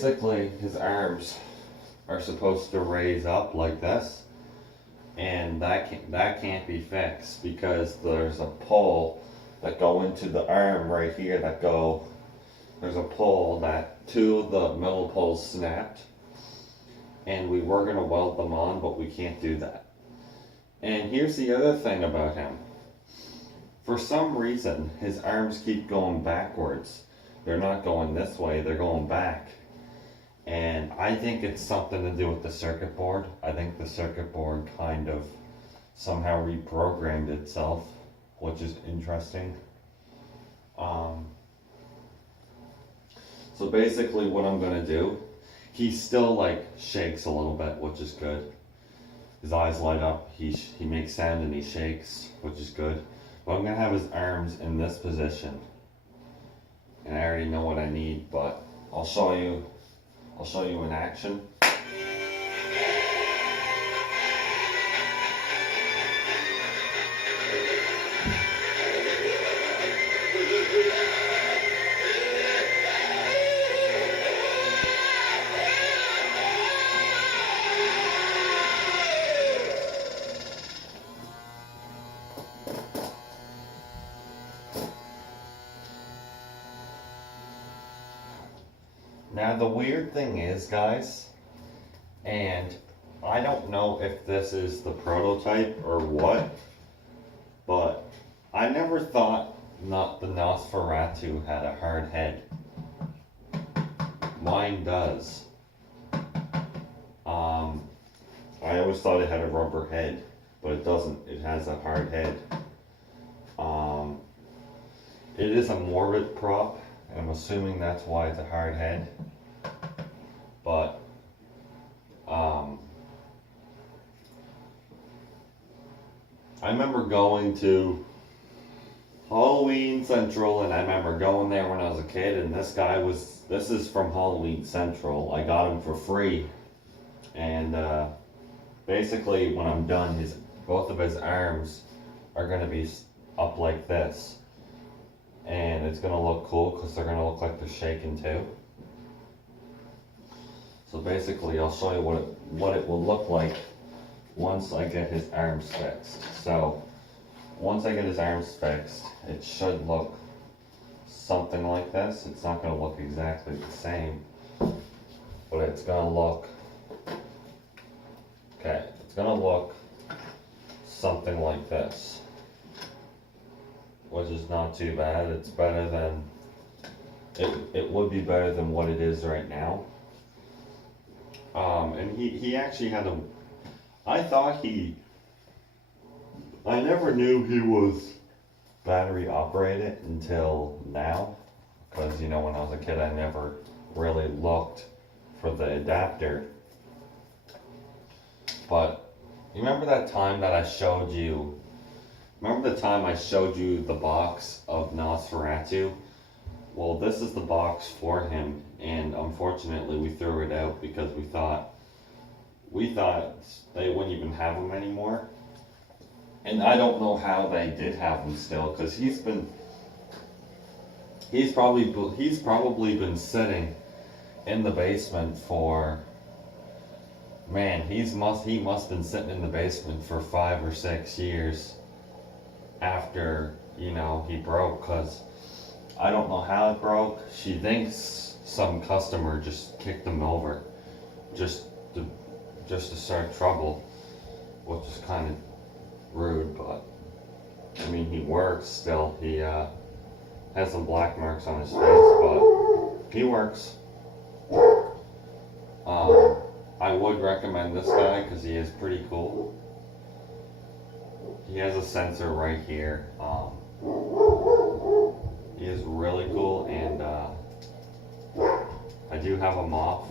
basically his arms are supposed to raise up like this, and that can't be fixed because there's a pole that go into the arm right here that go. There's a pole that two of the metal poles snapped, and we were gonna weld them on, but we can't do that. And here's the other thing about him. For some reason, his arms keep going backwards. They're not going this way, they're going back. And I think it's something to do with the circuit board. I think the circuit board kind of somehow reprogrammed itself, which is interesting. So basically what I'm gonna do, he still like shakes a little bit, which is good. His eyes light up, he makes sound and he shakes, which is good. But I'm gonna have his arms in this position. And I already know what I need, but I'll show you in action. Now the weird thing is, guys, and I don't know if this is the prototype or what, but I never thought not the Nosferatue had a hard head. Mine does. I always thought it had a rubber head, but it doesn't. It has a hard head. It is a Morbid prop. I'm assuming that's why it's a hard head. But I remember going to Halloween Central, and I remember going there when I was a kid, and this is from Halloween Central. I got him for free. And basically when I'm done, both of his arms are going to be up like this. And it's going to look cool because they're going to look like they're shaking too. So basically I'll show you what it will look like once I get his arms fixed. So once I get his arms fixed, it should look something like this. It's not going to look exactly the same, but it's going to look, okay, it's going to look something like this, which is not too bad. It's better than, it would be better than what it is right now. And he actually had I never knew he was battery operated until now, because you know, when I was a kid I never really looked for the adapter. But you remember that time that I showed you, the box of Nosferatu? Well, this is the box for him, and unfortunately we threw it out because we thought they wouldn't even have him anymore. And I don't know how they did have him still, because he's probably been sitting in the basement for, man, he must have been sitting in the basement for 5 or 6 years after, you know, he broke, because I don't know how it broke. She thinks some customer just kicked him over just to start trouble, which is kind of rude, but I mean, he works still. He has some black marks on his face, but he works. I would recommend this guy because he is pretty cool. He has a sensor right here. He is really cool, and I do have him off.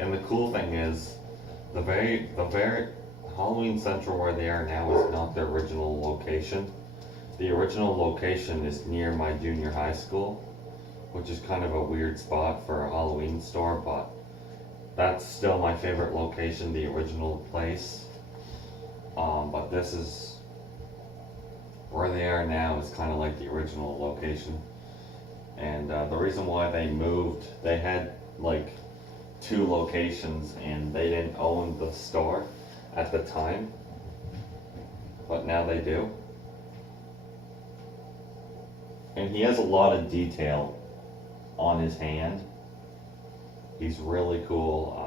And the cool thing is, the very Halloween Central where they are now is not the original location. The original location is near my junior high school, which is kind of a weird spot for a Halloween store, but that's still my favorite location, the original place. But this is where they are now, is kind of like the original location. And the reason why they moved, they had like 2 locations, and they didn't own the store at the time, but now they do. And he has a lot of detail on his hand. He's really cool.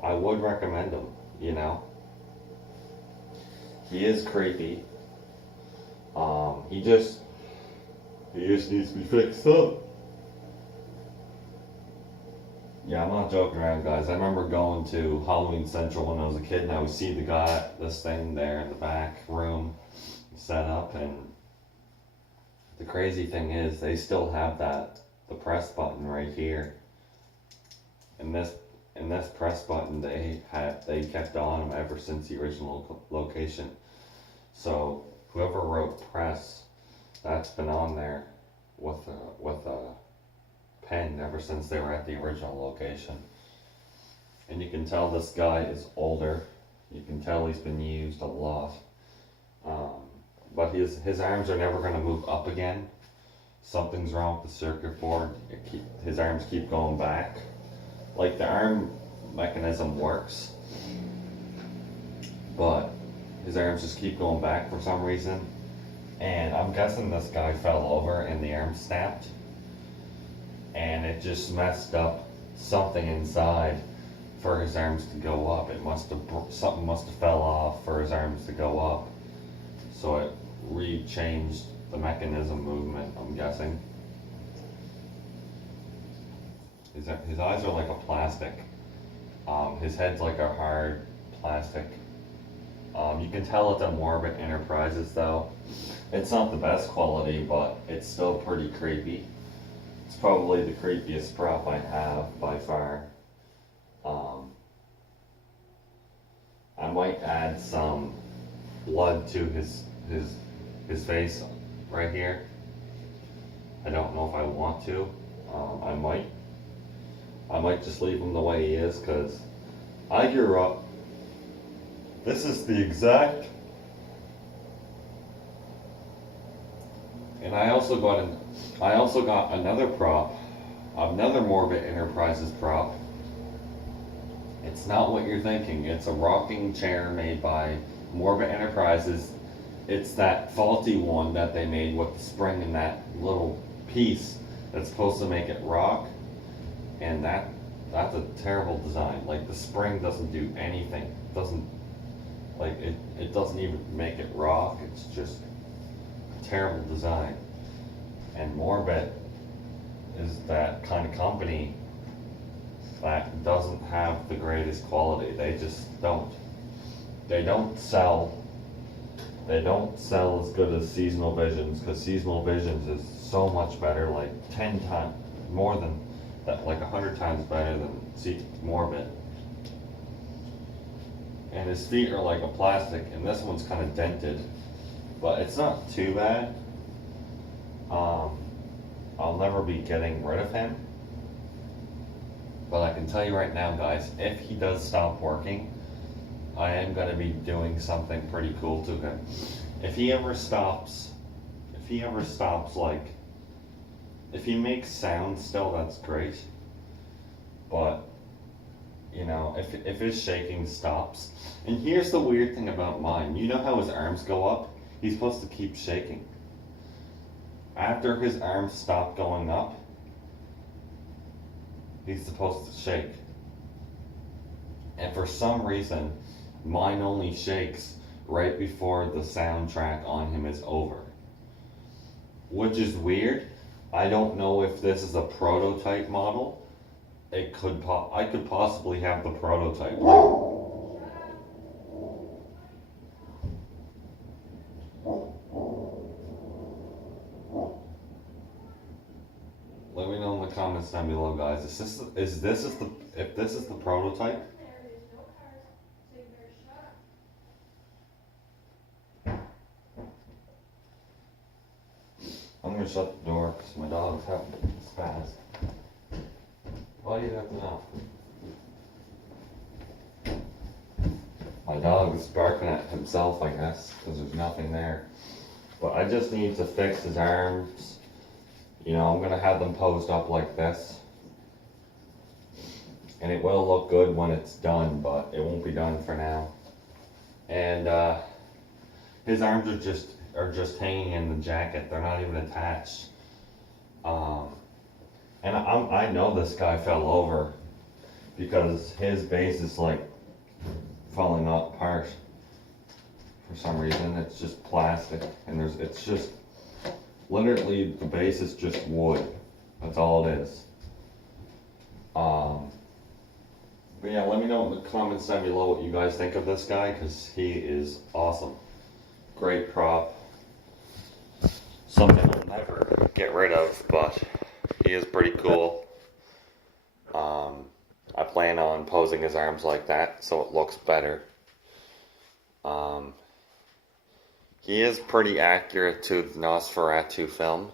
I would recommend him, you know. He is creepy. He just needs to be fixed up. Yeah, I'm not joking around, guys. I remember going to Halloween Central when I was a kid, and I would see this thing there in the back room set up, and the crazy thing is they still have the press button right here. And this press button they kept on them ever since the original location. So whoever wrote press, that's been on there with a pen ever since they were at the original location. And you can tell this guy is older. You can tell he's been used a lot. But his arms are never going to move up again. Something's wrong with the circuit board. His arms keep going back. Like, the arm mechanism works, but his arms just keep going back for some reason. And I'm guessing this guy fell over and the arm snapped, and it just messed up something inside for his arms to go up. Something must have fell off for his arms to go up, so it re-changed the mechanism movement, I'm guessing. His eyes are like a plastic. His head's like a hard plastic. You can tell it's a Morbid Enterprises though. It's not the best quality, but it's still pretty creepy. It's probably the creepiest prop I have by far. I might add some blood to his face right here. I don't know if I want to. I might just leave him the way he is, because I grew up. This is the exact. And I also got another prop, another Morbid Enterprises prop. It's not what you're thinking. It's a rocking chair made by Morbid Enterprises. It's that faulty one that they made with the spring and that little piece that's supposed to make it rock. And that's a terrible design. Like, the spring doesn't do anything. It doesn't even make it rock. It's just a terrible design. And Morbid is that kind of company that doesn't have the greatest quality. They just don't. They don't sell as good as Seasonal Visions, because Seasonal Visions is so much better, like 10 times more than that, like 100 times better than Morbid. And his feet are like a plastic, and this one's kind of dented, but it's not too bad. I'll never be getting rid of him, but I can tell you right now, guys, if he does stop working, I am going to be doing something pretty cool to him. If he ever stops, like, if he makes sound still, that's great. But, you know, if his shaking stops. And here's the weird thing about mine. You know how his arms go up? He's supposed to keep shaking. After his arms stop going up, he's supposed to shake. And for some reason, mine only shakes right before the soundtrack on him is over. Which is weird. I don't know if this is a prototype model. I could possibly have the prototype. Let me know in the comments down below, guys. If this is the prototype. I'm gonna shut the door because my dog's having a spaz. Why do you have to know? My dog is barking at himself, I guess, because there's nothing there. But I just need to fix his arms. You know, I'm gonna have them posed up like this. And it will look good when it's done, but it won't be done for now. And his arms are just hanging in the jacket. They're not even attached. And I know this guy fell over because his base is like falling apart for some reason. It's just plastic, and it's just literally the base is just wood. That's all it is. But yeah, let me know in the comments down below what you guys think of this guy, because he is awesome. Great prop. Something I'll never get rid of, but he is pretty cool. I plan on posing his arms like that so it looks better. He is pretty accurate to the Nosferatue film.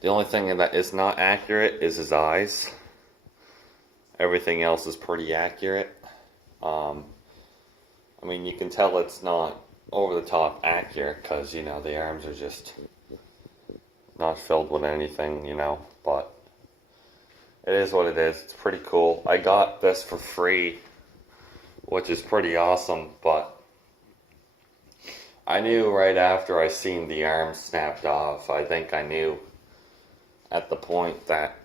The only thing that is not accurate is his eyes. Everything else is pretty accurate. I mean, you can tell it's not over the top accurate because, you know, the arms are just not filled with anything, you know, but it is what it is. It's pretty cool. I got this for free, which is pretty awesome, but I knew right after I seen the arms snapped off, I think I knew at the point that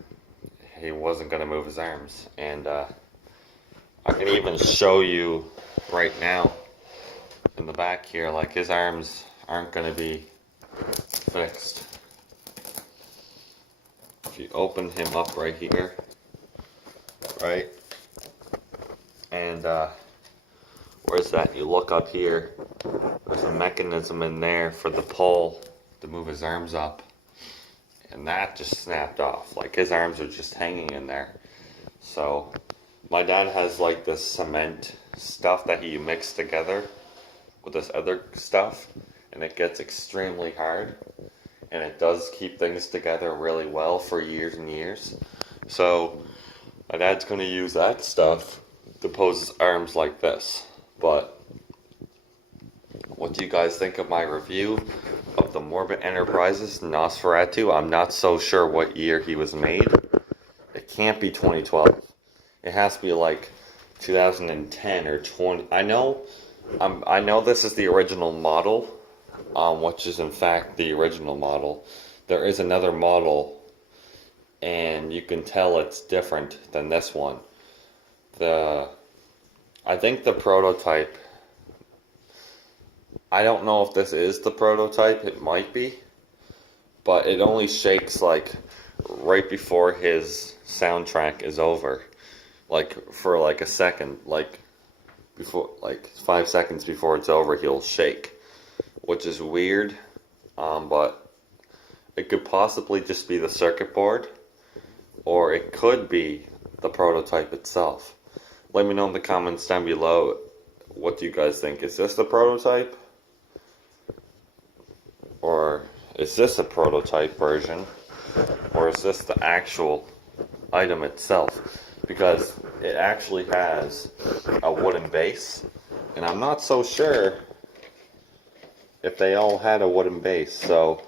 he wasn't going to move his arms. And I can even show you right now in the back here, like his arms aren't going to be fixed. If you open him up right here, right, and where's that? You look up here, there's a mechanism in there for the pole to move his arms up. And that just snapped off. Like his arms are just hanging in there. So my dad has like this cement stuff that he mixed together with this other stuff, and it gets extremely hard, and it does keep things together really well for years and years. So my dad's going to use that stuff to pose his arms like this. But what do you guys think of my review of the Morbid Enterprises Nosferatu? I'm not so sure what year he was made. It can't be 2012. It has to be like 2010 or 20. I know this is the original model, which is in fact the original model. There is another model, and you can tell it's different than this one. I think the prototype, I don't know if this is the prototype, it might be, but it only shakes like right before his soundtrack is over, like for like a second, like before, like 5 seconds before it's over, he'll shake, which is weird, but it could possibly just be the circuit board, or it could be the prototype itself. Let me know in the comments down below, what do you guys think? Is this the prototype? Or is this a prototype version? Or is this the actual item itself? Because it actually has a wooden base, and I'm not so sure if they all had a wooden base. So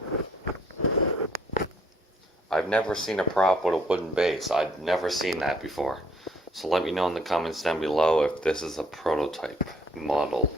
I've never seen a prop with a wooden base. I've never seen that before. So let me know in the comments down below if this is a prototype model.